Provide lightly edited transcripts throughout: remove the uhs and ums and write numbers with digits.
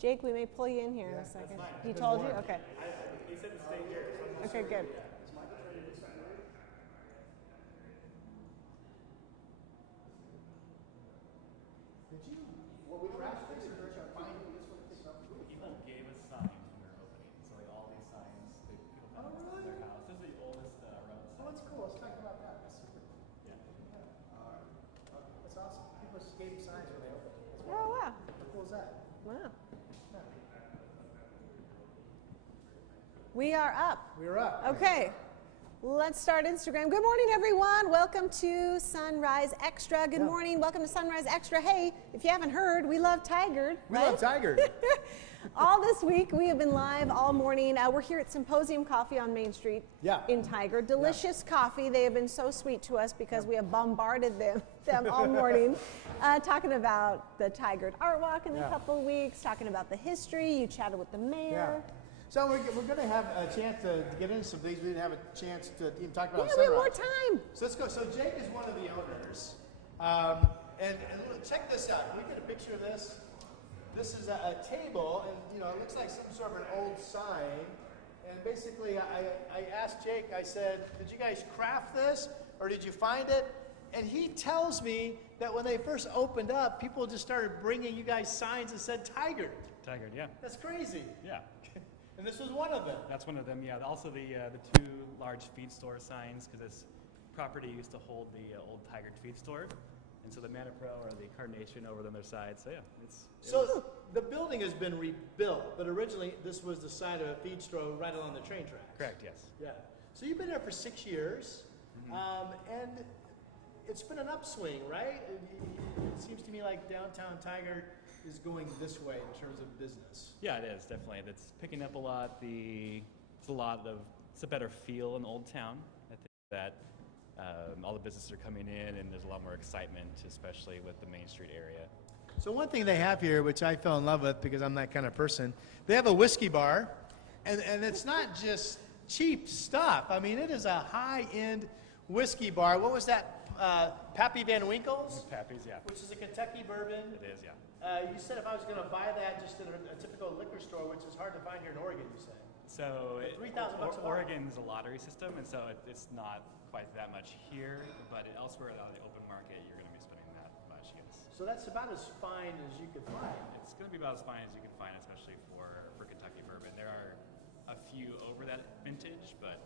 Jake, we may pull you in here in a second. He told you? Okay. He said to stay here. Okay, good. People gave us signs when we were opening. So like all these signs, people found in their house. This is the oldest road sign. Oh, that's cool. Let's talk about that. That's super. Yeah. That's awesome. People just gave you signs when they opened. Oh, wow. How cool is that? Wow. We are up. We're up. Okay. Let's start Instagram. Good morning, everyone. Welcome to Sunrise Extra. Good morning. Welcome to Sunrise Extra. Hey, if you haven't heard, we love Tigard. We love Tigard. All this week, we have been live all morning. We're here at Symposium Coffee on Main Street in Tigard. Delicious coffee. They have been so sweet to us because we have bombarded them all morning, talking about the Tigard Art Walk in a couple of weeks, talking about the history. You chatted with the mayor. So we're going to have a chance to get into some things we didn't have a chance to even talk about. Yeah, we have more time. So let's go. So Jake is one of the owners, and look, check this out. Can we get a picture of this? This is a table, and it looks like some sort of an old sign. And basically, I asked Jake. I said, "Did you guys craft this, or did you find it?" And he tells me that when they first opened up, people just started bringing you guys signs that said Tigard. Tigard, yeah. That's crazy. Yeah. And this was one of them. That's one of them, yeah. Also the two large feed store signs, because this property used to hold the old Tigard feed store. And so the Mana Pro or the Carnation over on their side. So yeah, the building has been rebuilt, but originally this was the side of a feed store right along the train tracks. Correct, yes. Yeah. So you've been there for 6 years, and it's been an upswing, right? It seems to me like downtown Tigard is going this way in terms of business. Yeah, it is, definitely. It's picking up a lot. It's a better feel in Old Town. I think that all the businesses are coming in, and there's a lot more excitement, especially with the Main Street area. So one thing they have here, which I fell in love with because I'm that kind of person, they have a whiskey bar, and it's not just cheap stuff. I mean, it is a high-end whiskey bar. What was that? Pappy Van Winkle's? Pappy's, yeah. Which is a Kentucky bourbon. It is, yeah. You said if I was going to buy that just in a typical liquor store, which is hard to find here in Oregon, you said. So $3,000 a bottle. Oregon's a lottery system, and so it's not quite that much here, but elsewhere on the open market, you're going to be spending that much, yes. So that's about as fine as you could find. It's going to be about as fine as you can find, especially for Kentucky bourbon. There are a few over that vintage, but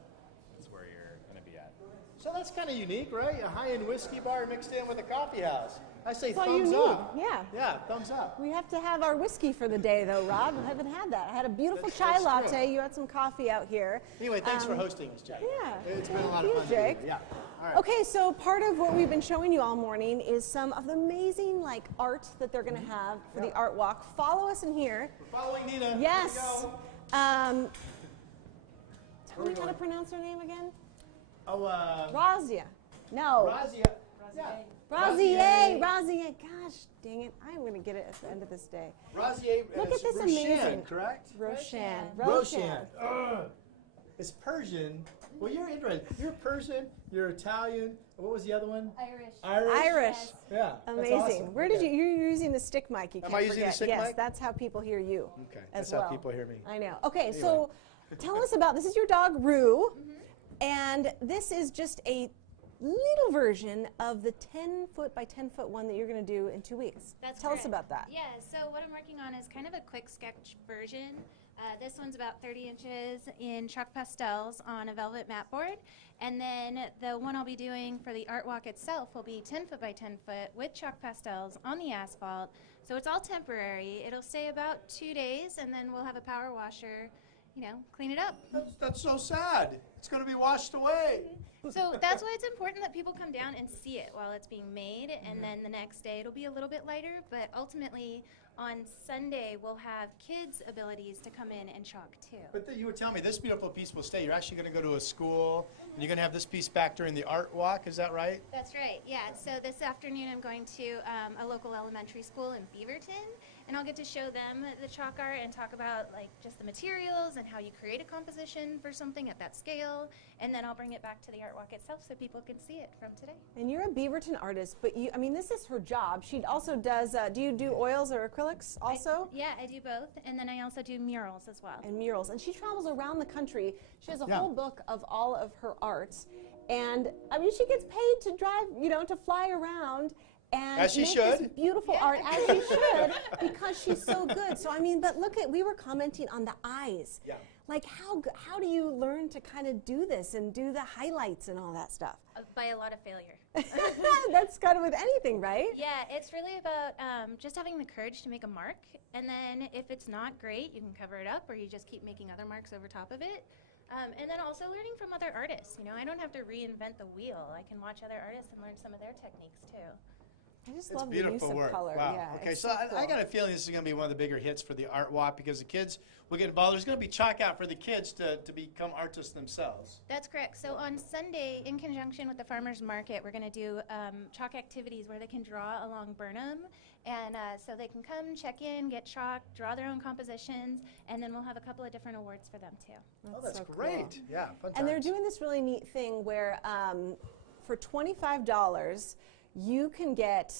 that's where you're going to be at. So that's kind of unique, right? A high-end whiskey bar mixed in with a coffee house. I say That's all thumbs you need. up. Yeah, thumbs up. We have to have our whiskey for the day, though, Rob. I haven't had that. I had a beautiful chai latte. You had some coffee out here. Anyway, thanks for hosting us, Jake. Yeah. It's been a lot Thank of you, fun. Jake. Yeah. All right. Okay, so part of what we've been showing you all morning is some of the amazing art that they're going to have for the art walk. Follow us in here. We're following Nina. Yes. Here we go. Tell me how to pronounce her name again. Oh, Razia. No. Razia. Yeah. Razier. Gosh dang it. I'm going to get it at the end of this day. Razier. Look at this Roshan, amazing. Correct? Roshan. It's Persian. Well, you're interesting. You're Persian. You're Italian. What was the other one? Irish. Yeah. Amazing. That's awesome. Where did you're using the stick mic. You can't Am I using forget. the stick yes, mic? that's how people hear you. Okay. As That's well. how people hear me. I know. Okay, so tell us about, this is your dog, Rue. And this is just a little version of the 10-foot by 10-foot one that you're going to do in 2 weeks. Tell us about that. Yeah, so what I'm working on is kind of a quick sketch version. This one's about 30 inches in chalk pastels on a velvet mat board. And then the one I'll be doing for the art walk itself will be 10 foot by 10 foot with chalk pastels on the asphalt. So it's all temporary. It'll stay about 2 days, and then we'll have a power washer, clean it up. That's so sad. It's going to be washed away. So that's why it's important that people come down and see it while it's being made, and then the next day it'll be a little bit lighter, but ultimately on Sunday we'll have kids' abilities to come in and chalk too. But you were telling me this beautiful piece will stay. You're actually going to go to a school, and you're going to have this piece back during the art walk. Is that right? That's right, yeah. So this afternoon I'm going to a local elementary school in Beaverton, and I'll get to show them the chalk art and talk about just the materials and how you create a composition for something at that scale. well, and then I'll bring it back to the art walk itself so people can see it from today. And you're a Beaverton artist, but I mean, this is her job. She also does, do you do oils or acrylics also? I do both, and then I also do murals as well. And murals. And she travels around the country. She has a whole book of all of her arts. And I mean, she gets paid to drive, to fly around and as she make should. this beautiful art, as she should, because she's so good. So I mean, but look we were commenting on the eyes. Yeah. Like how do you learn to kind of do this and do the highlights and all that stuff? By a lot of failure. That's kind of with anything, right? Yeah, it's really about just having the courage to make a mark, and then if it's not great, you can cover it up, or you just keep making other marks over top of it. And then also learning from other artists. I don't have to reinvent the wheel. I can watch other artists and learn some of their techniques too. I just It's love the use beautiful of work. color. Wow. Yeah, Okay, it's so cool. I got a feeling this is going to be one of the bigger hits for the art walk because the kids will get involved. There's going to be chalk out for the kids to become artists themselves. That's correct. So on Sunday, in conjunction with the farmers market, we're going to do chalk activities where they can draw along Burnham. And so they can come, check in, get chalk, draw their own compositions, and then we'll have a couple of different awards for them too. That's so great. Cool. Yeah, fun And they're times. doing this really neat thing where for $25, you can get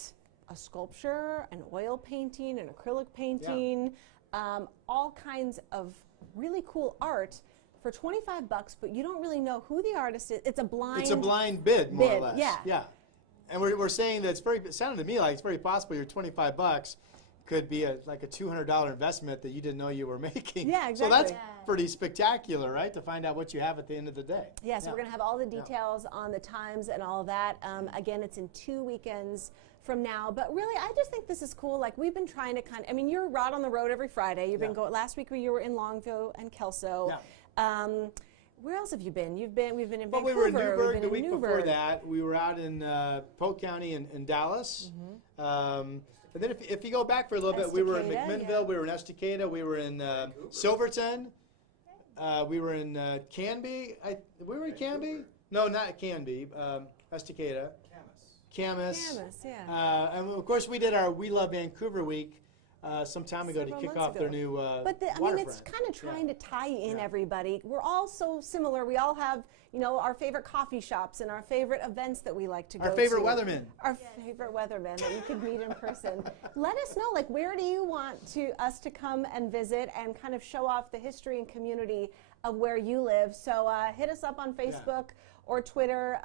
a sculpture, an oil painting, an acrylic painting, all kinds of really cool art for $25, but you don't really know who the artist is. It's a blind bid, more or bid, less. yeah. Yeah. And we're saying that it sounded to me like it's very possible your $25 could be like a $200 investment that you didn't know you were making. Yeah, exactly. So that's pretty spectacular, right, to find out what you have at the end of the day. Yeah, so we're going to have all the details on the times and all of that. Again, it's in 2 weekends from now. But really, I just think this is cool. Like, we've been trying to you're out on the road every Friday. You've been going, last week you were in Longview and Kelso. Yeah. Where else have you been? We've been in Vancouver. Well, we were in Newburgh been the in week before Newburgh. that. We were out in Polk County in Dallas. And then if you go back for a little bit, we were in Estacada, McMinnville, we were in Estacada, we were in Silverton, we were in Canby. We were in Canby? No, not Canby. Estacada. Camas. Yeah. And of course, we did our We Love Vancouver week some time ago to Several kick months off their ago. new But I mean, it's kind of trying to tie in everybody. We're all so similar. We all have, our favorite coffee shops and our favorite events that we like to go to. Our favorite weathermen. Our favorite weathermen that you could meet in person. Let us know, like, where do you want us to come and visit and kind of show off the history and community of where you live? So hit us up on Facebook or Twitter,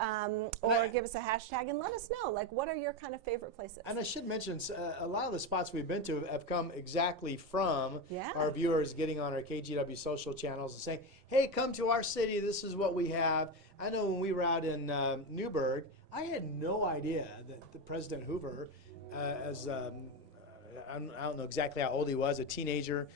or give us a hashtag and let us know, like, what are your kind of favorite places? And I should mention, a lot of the spots we've been to have come exactly from our viewers getting on our KGW social channels and saying, hey, come to our city, this is what we have. I know when we were out in Newburgh, I had no idea that the President Hoover, I don't know exactly how old he was, a teenager,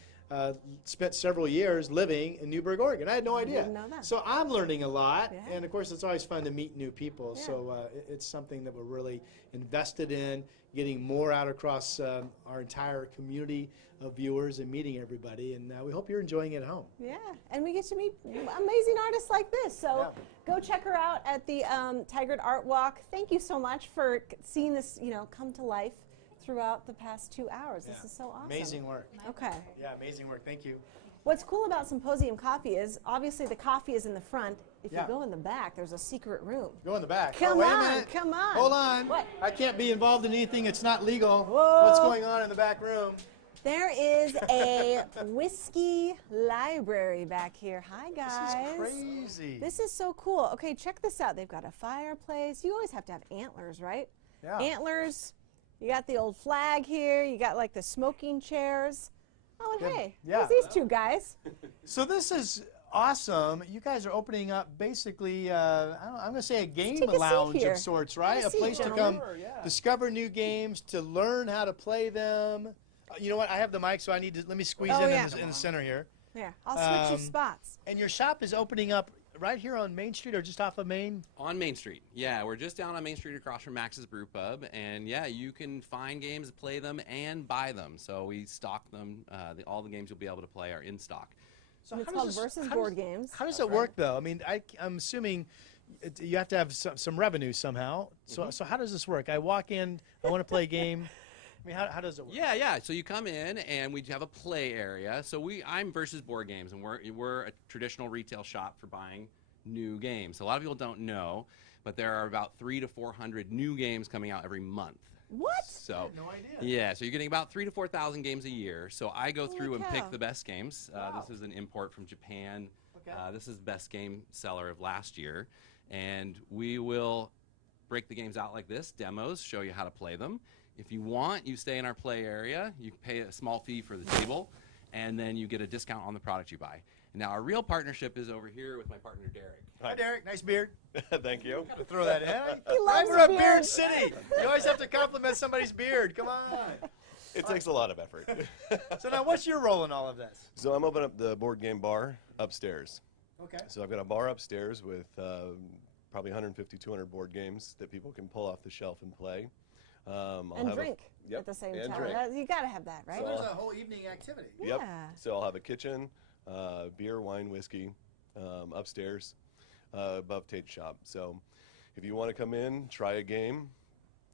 spent several years living in Newburgh, Oregon. I had no idea. Didn't know that. So I'm learning a lot, and of course it's always fun to meet new people. Yeah. So it's something that we're really invested in, getting more out across our entire community of viewers and meeting everybody. And we hope you're enjoying it at home. Yeah, and we get to meet amazing artists like this. So go check her out at the Tigard Art Walk. Thank you so much for seeing this, come to life throughout the past 2 hours. This is so awesome. Amazing work. Okay. Yeah, amazing work. Thank you. What's cool about Symposium Coffee is obviously the coffee is in the front. If you Yeah. go in the back, there's a secret room. Go in the back. Come wait a on, minute. come on. Hold on. What? I can't be involved in anything that's not legal. Whoa. What's going on in the back room? There is a whiskey library back here. Hi, guys. This is crazy. This is so cool. Okay, check this out. They've got a fireplace. You always have to have antlers, right? Yeah. Antlers. You got the old flag here. You got like the smoking chairs. Oh, and hey, Yeah. there's these two guys. So this is awesome. You guys are opening up basically, I'm going to say a game take a seat lounge here. of sorts, right? Have a A seat, place to gentlemen. come discover new games, to learn how to play them. You know what? I have the mic, so I need to, let me squeeze Oh, in yeah. in the center here. Here, I'll switch your spots. And your shop is opening up right here on Main Street or just off of Main? On Main Street. Yeah, we're just down on Main Street across from Max's Brew Pub. And yeah, you can find games, play them, and buy them. So we stock them. All the games you'll be able to play are in stock. So It's called Versus Board Games. How does it work, though? I mean, I'm assuming you have to have some revenue somehow. So how does this work? I walk in, I want to play a game. I mean, how does it work? Yeah. So you come in, and we have a play area. So I'm Versus Board Games, and we're a traditional retail shop for buying new games. So a lot of people don't know, but there are about 300 to 400 new games coming out every month. What? So, I had no idea. Yeah, so you're getting about 3,000 to 4,000 games a year. So I go through and pick the best games. Wow. This is an import from Japan. Okay. This is the best game seller of last year. And we will break the games out like this, demos, show you how to play them. If you want, you stay in our play area. You pay a small fee for the table, and then you get a discount on the product you buy. Now, our real partnership is over here with my partner, Derek. Hi, Derek. Nice beard. Thank you. Throw that in. He loves We're up beard. Beard City. You always have to compliment somebody's beard. Come on. It takes a lot of effort. So now, what's your role in all of this? So I'm opening up the board game bar upstairs. Okay. So I've got a bar upstairs with probably 150, 200 board games that people can pull off the shelf and play. And drink at the same time. You got to have that, right? So there's a whole evening activity. Yep. Yeah. So I'll have a kitchen, beer, wine, whiskey upstairs above Tate's shop. So if you want to come in, try a game,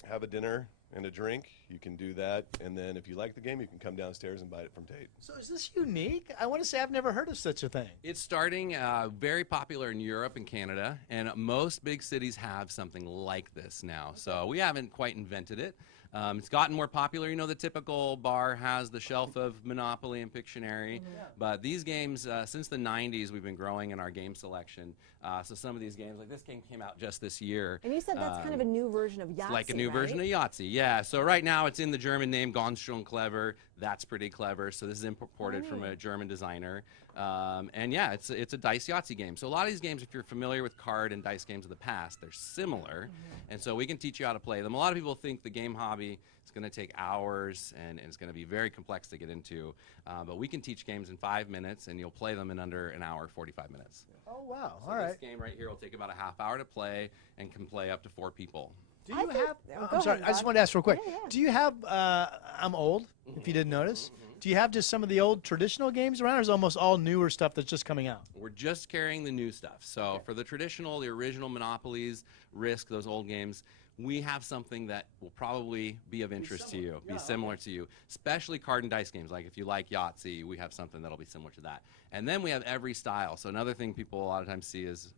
have a dinner and a drink, you can do that. And then if you like the game, you can come downstairs and buy it from Tate. So is this unique? I want to say I've never heard of such a thing. It's starting very popular in Europe and Canada, and most big cities have something like this now. So we haven't quite invented it. It's gotten more popular. You know, the typical bar has the shelf of Monopoly and Pictionary, but these games, since the 90s, we've been growing in our game selection. So some of these games, like this game came out just this year. And you said that's kind of a new version of Yahtzee, It's like a new version of Yahtzee, yeah. So right now it's in the German name, Ganz schön clever. That's pretty clever. So this is imported from a German designer. And yeah, it's a dice Yahtzee game. So a lot of these games, if you're familiar with card and dice games of the past, they're similar. And so we can teach you how to play them. A lot of people think the game hobby is going to take hours and it's going to be very complex to get into. But we can teach games in 5 minutes and you'll play them in under an hour, 45 minutes. Oh, wow. So All right. this game right here will take about a half hour to play and can play up to 4 people. Do you have, go I'm sorry, ahead, I just Bob. wanted to ask real quick. Yeah, yeah. Do you have, I'm old, if you didn't notice. Do you have just some of the old traditional games around, or is it almost all newer stuff that's just coming out? We're just carrying the new stuff. So for the traditional, the original Monopolies, Risk, those old games, we have something that will probably be of interest to you, be similar to you, especially card and dice games. Like if you like Yahtzee, we have something that'll be similar to that. And then we have every style. So another thing people a lot of times see is,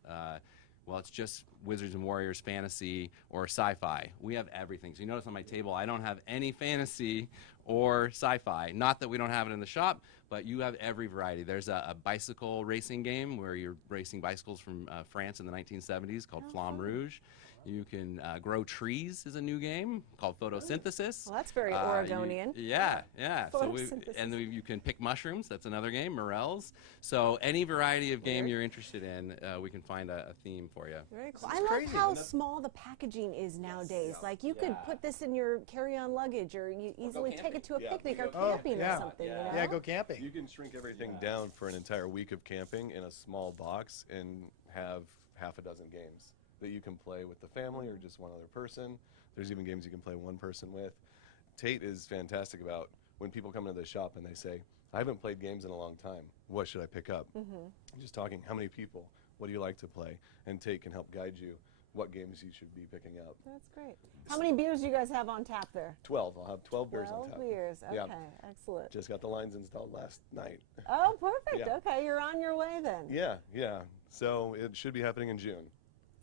well, it's just Wizards and Warriors fantasy or sci-fi. We have everything. So you notice on my table, I don't have any fantasy or sci-fi. Not that we don't have it in the shop, but you have every variety. There's a bicycle racing game where you're racing bicycles from France in the 1970s called Flamme Rouge. You can grow trees is a new game called photosynthesis. Well, that's very Oregonian. Yeah. So Photosynthesis. you can pick mushrooms. That's another game, morels. So any variety of game you're interested in, we can find a theme for you. Very cool. I love how small the packaging is nowadays. Like you could put this in your carry-on luggage, or you easily take it to a picnic or camping or something. You know? Yeah, go camping. You can shrink everything down for an entire week of camping in a small box and have half a dozen games that you can play with the family or just one other person. There's even games you can play one person with. Tate is fantastic about when people come into the shop and they say, I haven't played games in a long time. What should I pick up? Just talking, how many people? What do you like to play? And Tate can help guide you what games you should be picking up. That's great. How many beers do you guys have on tap there? 12. I'll have 12 beers on 12 tap. beers. Okay, Yeah. excellent. Just got the lines installed last night. Oh, perfect. Yeah. Okay, you're on your way then. Yeah. So it should be happening in June.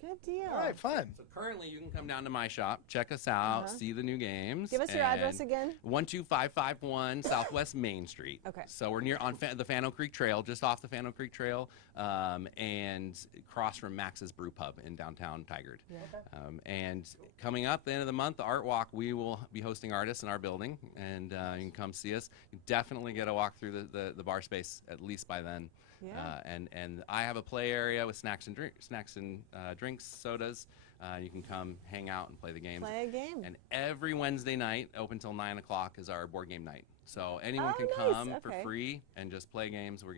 Good deal. All right, fun. So currently, you can come down to my shop, check us out, see the new games. Give us your address again. 12551 Southwest Main Street. Okay. So we're near on the Fano Creek Trail, just off the Fano Creek Trail, and across from Max's Brew Pub in downtown Tigard. Yeah. And coming up, the end of the month, the Art Walk, we will be hosting artists in our building, and you can come see us. You definitely get a walk through the bar space at least by then. Yeah. And I have a play area with snacks and drinks, sodas. You can come hang out and play the games. Play a game. And every Wednesday night, open till 9 o'clock, is our board game night. So anyone can nice. come for Okay. free and just play games. We're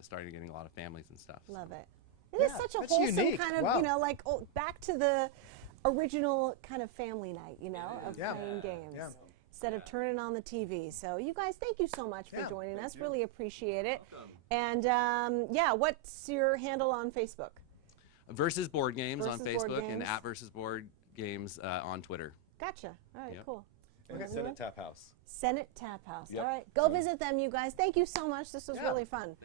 starting getting a lot of families and stuff. Love it. It is such a that's wholesome unique. kind of, Wow. like back to the original kind of family night, of playing games. Yeah. Instead of turning on the TV. So you guys, thank you so much for joining us. Really appreciate it. And what's your handle on Facebook? Versus Board Games on Versus Board Facebook and Games. @Versus Board Games on Twitter. Gotcha. All right, Yep. cool. And Senate Tap House. Senate Tap House. Yep. All right. Go visit them, you guys. Thank you so much. This was really fun.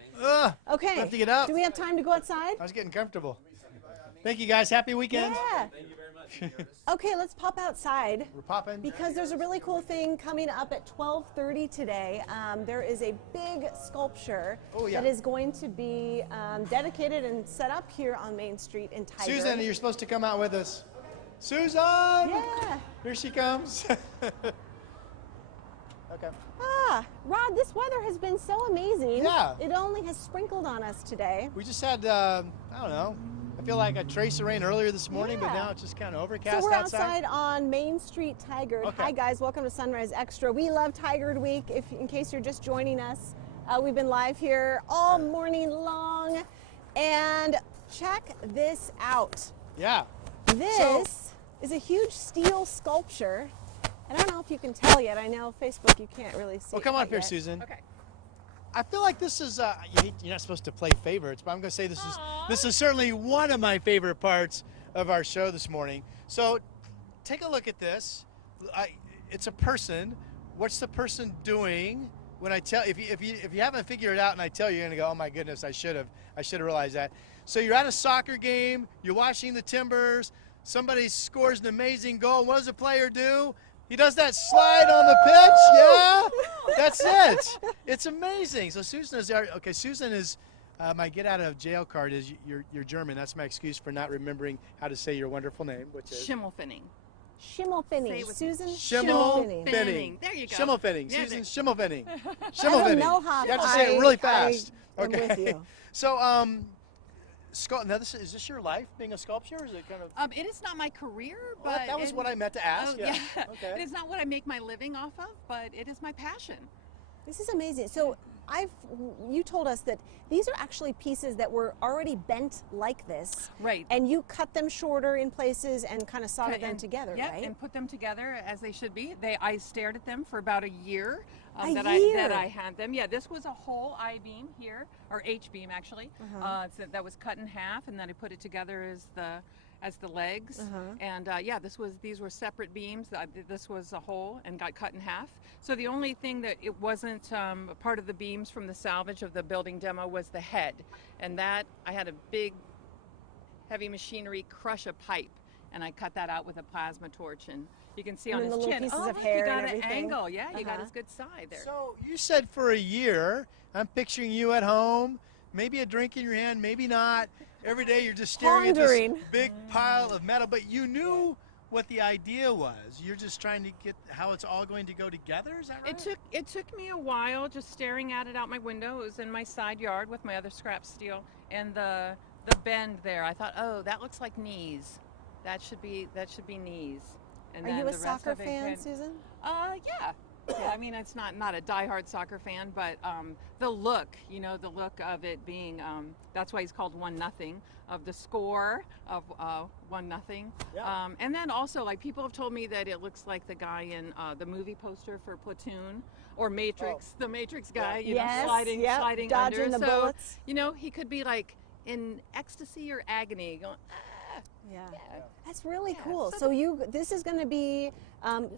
Okay. Have to get up. Do we have time to go outside? I was getting comfortable. Thank you, guys. Happy weekend. Yeah. Thank you very much. Okay, let's pop outside. We're popping. Because there's a really cool thing coming up at 12:30 today. There is a big sculpture that is going to be dedicated and set up here on Main Street in Tigard. Susan, you're supposed to come out with us. Susan! Yeah. Here she comes. Okay. Rod, this weather has been so amazing. Yeah. It only has sprinkled on us today. We just had, I don't know, I feel like a trace of rain earlier this morning, but now it's just kind of overcast So we're outside. on Main Street, Tigard. Okay. Hi guys, welcome to Sunrise Extra. We love Tigard Week. In case you're just joining us, we've been live here all morning long. And check this out. Yeah. This is a huge steel sculpture. I don't know if you can tell yet. I know Facebook you can't really see. Well, come on up here, yet. Susan. Okay. I feel like this is, you're not supposed to play favorites, but I'm going to say this is certainly one of my favorite parts of our show this morning. So take a look at this. It's a person. What's the person doing? When I tell, if you haven't figured it out and I tell you, you're going to go, oh my goodness, I should have realized that. So you're at a soccer game, you're watching the Timbers, somebody scores an amazing goal. What does the player do? He does that slide on the pitch, yeah? That's it. It's amazing. So Susan is there. Okay, Susan is, my get out of jail card is you're German. That's my excuse for not remembering how to say your wonderful name, which is? Schimmelfinning. Schimmelfinning. Susan Schimmelfinning. There you go. Schimmelfinning. Yeah, Susan Schimmelfinning. I Schimmelfinning. don't know how You have to say it really fast. I'm Okay. with you. So, now is this your life, being a sculptor, or is it kind of? It is not my career, Well, but that was what I meant to ask. Oh, yeah. Okay. It is not what I make my living off of, but it is my passion. This is amazing. So you told us that these are actually pieces that were already bent like this. Right. And you cut them shorter in places and kind of soldered them together, yeah, right? and put them together as they should be. I stared at them for about a year. A that year? I had them. Yeah, this was a whole I-beam here, or H-beam actually. That was cut in half, and then I put it together as the legs. And yeah, these were separate beams. This was a whole and got cut in half. So the only thing that it wasn't part of the beams from the salvage of the building demo was the head, and that I had a big heavy machinery crush a pipe, and I cut that out with a plasma torch, and you can see on his chin. Pieces Oh, of look, hair you got and an everything. angle. Yeah, you got his good side there. So you said for a year. I'm picturing you at home, maybe a drink in your hand, maybe not. Every day you're just staring Pondering. at this big pile of metal, but you knew what the idea was. You're just trying to get how it's all going to go together. Is that right? It took me a while just staring at it out my window. It was in my side yard with my other scrap steel, and the bend there. I thought, oh, that looks like knees. That should be knees. And Are then you a the rest soccer of it fan, can- Susan? Yeah. Yeah, I mean, it's not a diehard soccer fan, but the look of it being, that's why he's called 1-0, of the score of 1-0. Yeah. And then also, like, people have told me that it looks like the guy in the movie poster for Platoon or Matrix, the Matrix guy, you know, sliding dodging under. the So, bullets. you know, he could be like in ecstasy or agony going, Yeah. That's really cool. So this is going to be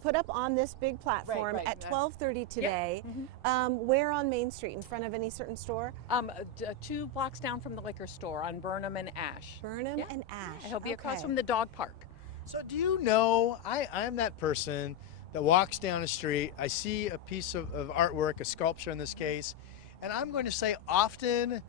put up on this big platform right. at 12:30 today. Where on Main Street? In front of any certain store? 2 blocks down from the liquor store on Burnham and Ash. Burnham and Ash. He'll be across from the dog park. So do you know, I'm that person that walks down the street, I see a piece of artwork, a sculpture in this case, and I'm going to say often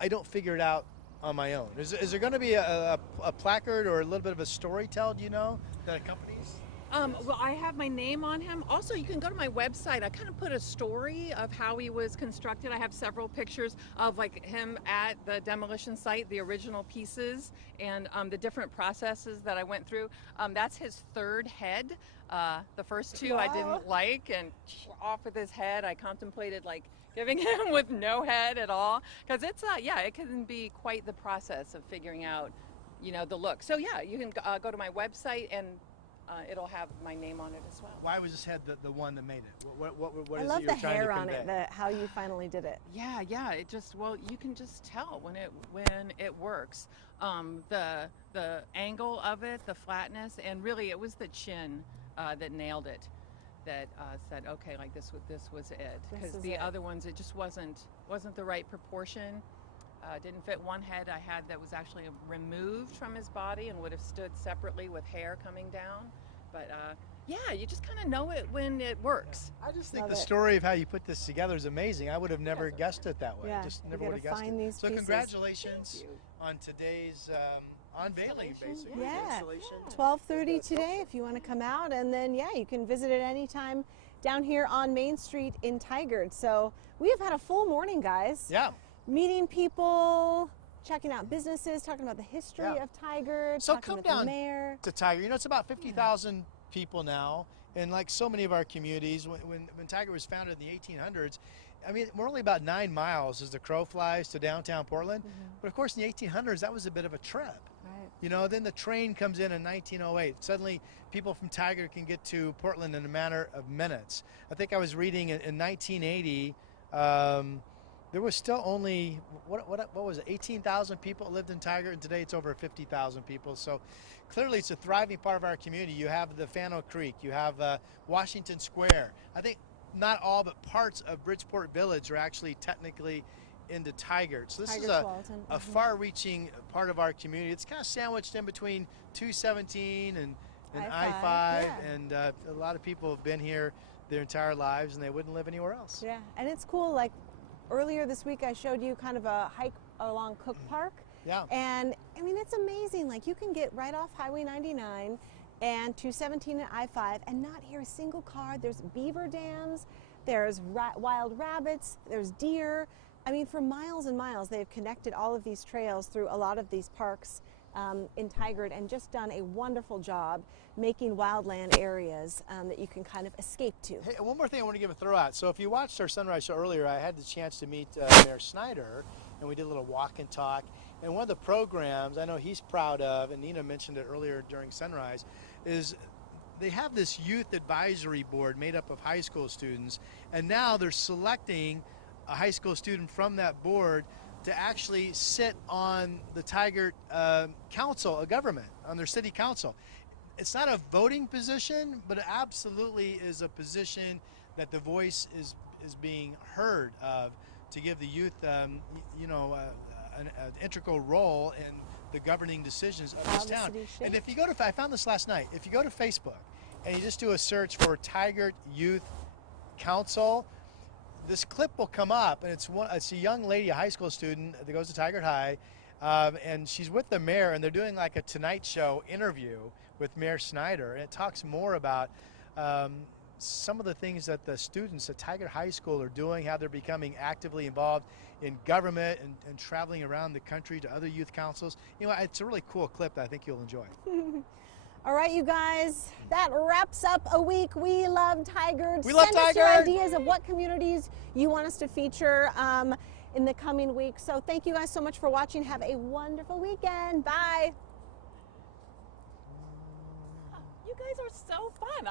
I don't figure it out on my own. Is there going to be a placard or a little bit of a story tell, do you know, that accompanies? Well, I have my name on him. Also, you can go to my website. I kind of put a story of how he was constructed. I have several pictures of like him at the demolition site, the original pieces, and the different processes that I went through. That's his third head. The first two I didn't like, and off with his head. I contemplated like giving him with no head at all, because it's it can be quite the process of figuring out, you know, the look. So yeah, you can go to my website and it'll have my name on it as well. Why was this head the one that made it? What I is love it you're the trying hair to on it, convey? how you finally did it. Yeah, it just, well, you can just tell when it works. The angle of it, the flatness, and really it was the chin that nailed it. that said, okay, like this was it, This because is the it. other ones, it just wasn't the right proportion. Didn't fit. One head I had that was actually removed from his body and would have stood separately with hair coming down. But yeah, you just kind of know it when it works. I just think Love the it. story of how you put this together is amazing. I would have never guessed it that way. Yeah, Just you never gotta would have guessed find it. these So pieces. congratulations on today's unveiling, basically. Yeah. Installation. 12:30 today if you want to come out, and then yeah, you can visit it anytime down here on Main Street in Tigard. So we have had a full morning, guys. Yeah. Meeting people, checking out businesses, talking about the history Yeah. of Tigard, So talking come with down the mayor. to Tigard. You know, it's about 50,000 people now, and like so many of our communities, when Tigard was founded in the 1800s, I mean, we're only about 9 miles as the crow flies to downtown Portland. But of course, in the 1800s, that was a bit of a trip. Right. You know, then the train comes in 1908. Suddenly, people from Tigard can get to Portland in a matter of minutes. I think I was reading in 1980, there was still only, what was it, 18,000 people lived in Tigard, and today it's over 50,000 people. So clearly it's a thriving part of our community. You have the Fano Creek, you have Washington Square. I think not all, but parts of Bridgeport Village are actually technically into Tigard. So this is a far-reaching part of our community. It's kind of sandwiched in between 217 and I-5, yeah. and a lot of people have been here their entire lives, and they wouldn't live anywhere else. Yeah, and it's cool. Like earlier this week, I showed you kind of a hike along Cook Park. Yeah. And I mean, it's amazing. Like you can get right off Highway 99 and 217 and I-5 and not hear a single car. There's beaver dams, there's wild rabbits, there's deer. I mean, for miles and miles, they've connected all of these trails through a lot of these parks in Tigard, and just done a wonderful job making wildland areas that you can kind of escape to. Hey, one more thing I want to give a throw out. So if you watched our sunrise show earlier, I had the chance to meet Mayor Snyder, and we did a little walk and talk. And one of the programs I know he's proud of, and Nina mentioned it earlier during sunrise, is they have this youth advisory board made up of high school students, and now they're selecting a high school student from that board to actually sit on the Tigard council of government, on their city council. It's not a voting position, but it absolutely is a position that the voice is being heard of, to give the youth, an integral role in the governing decisions of this town. And if you go to, I found this last night, if you go to Facebook and you just do a search for Tigard Youth Council, this clip will come up, and it's a young lady, a high school student that goes to Tigard High, and she's with the mayor, and they're doing like a Tonight Show interview with Mayor Snyder, and it talks more about some of the things that the students at Tigard High School are doing, how they're becoming actively involved in government and traveling around the country to other youth councils. You know, it's a really cool clip that I think you'll enjoy. All right, you guys, that wraps up a week. We love Tigard. We love Send us your Tigard. ideas of what communities you want us to feature in the coming week. So thank you guys so much for watching. Have a wonderful weekend. Bye. You guys are so fun.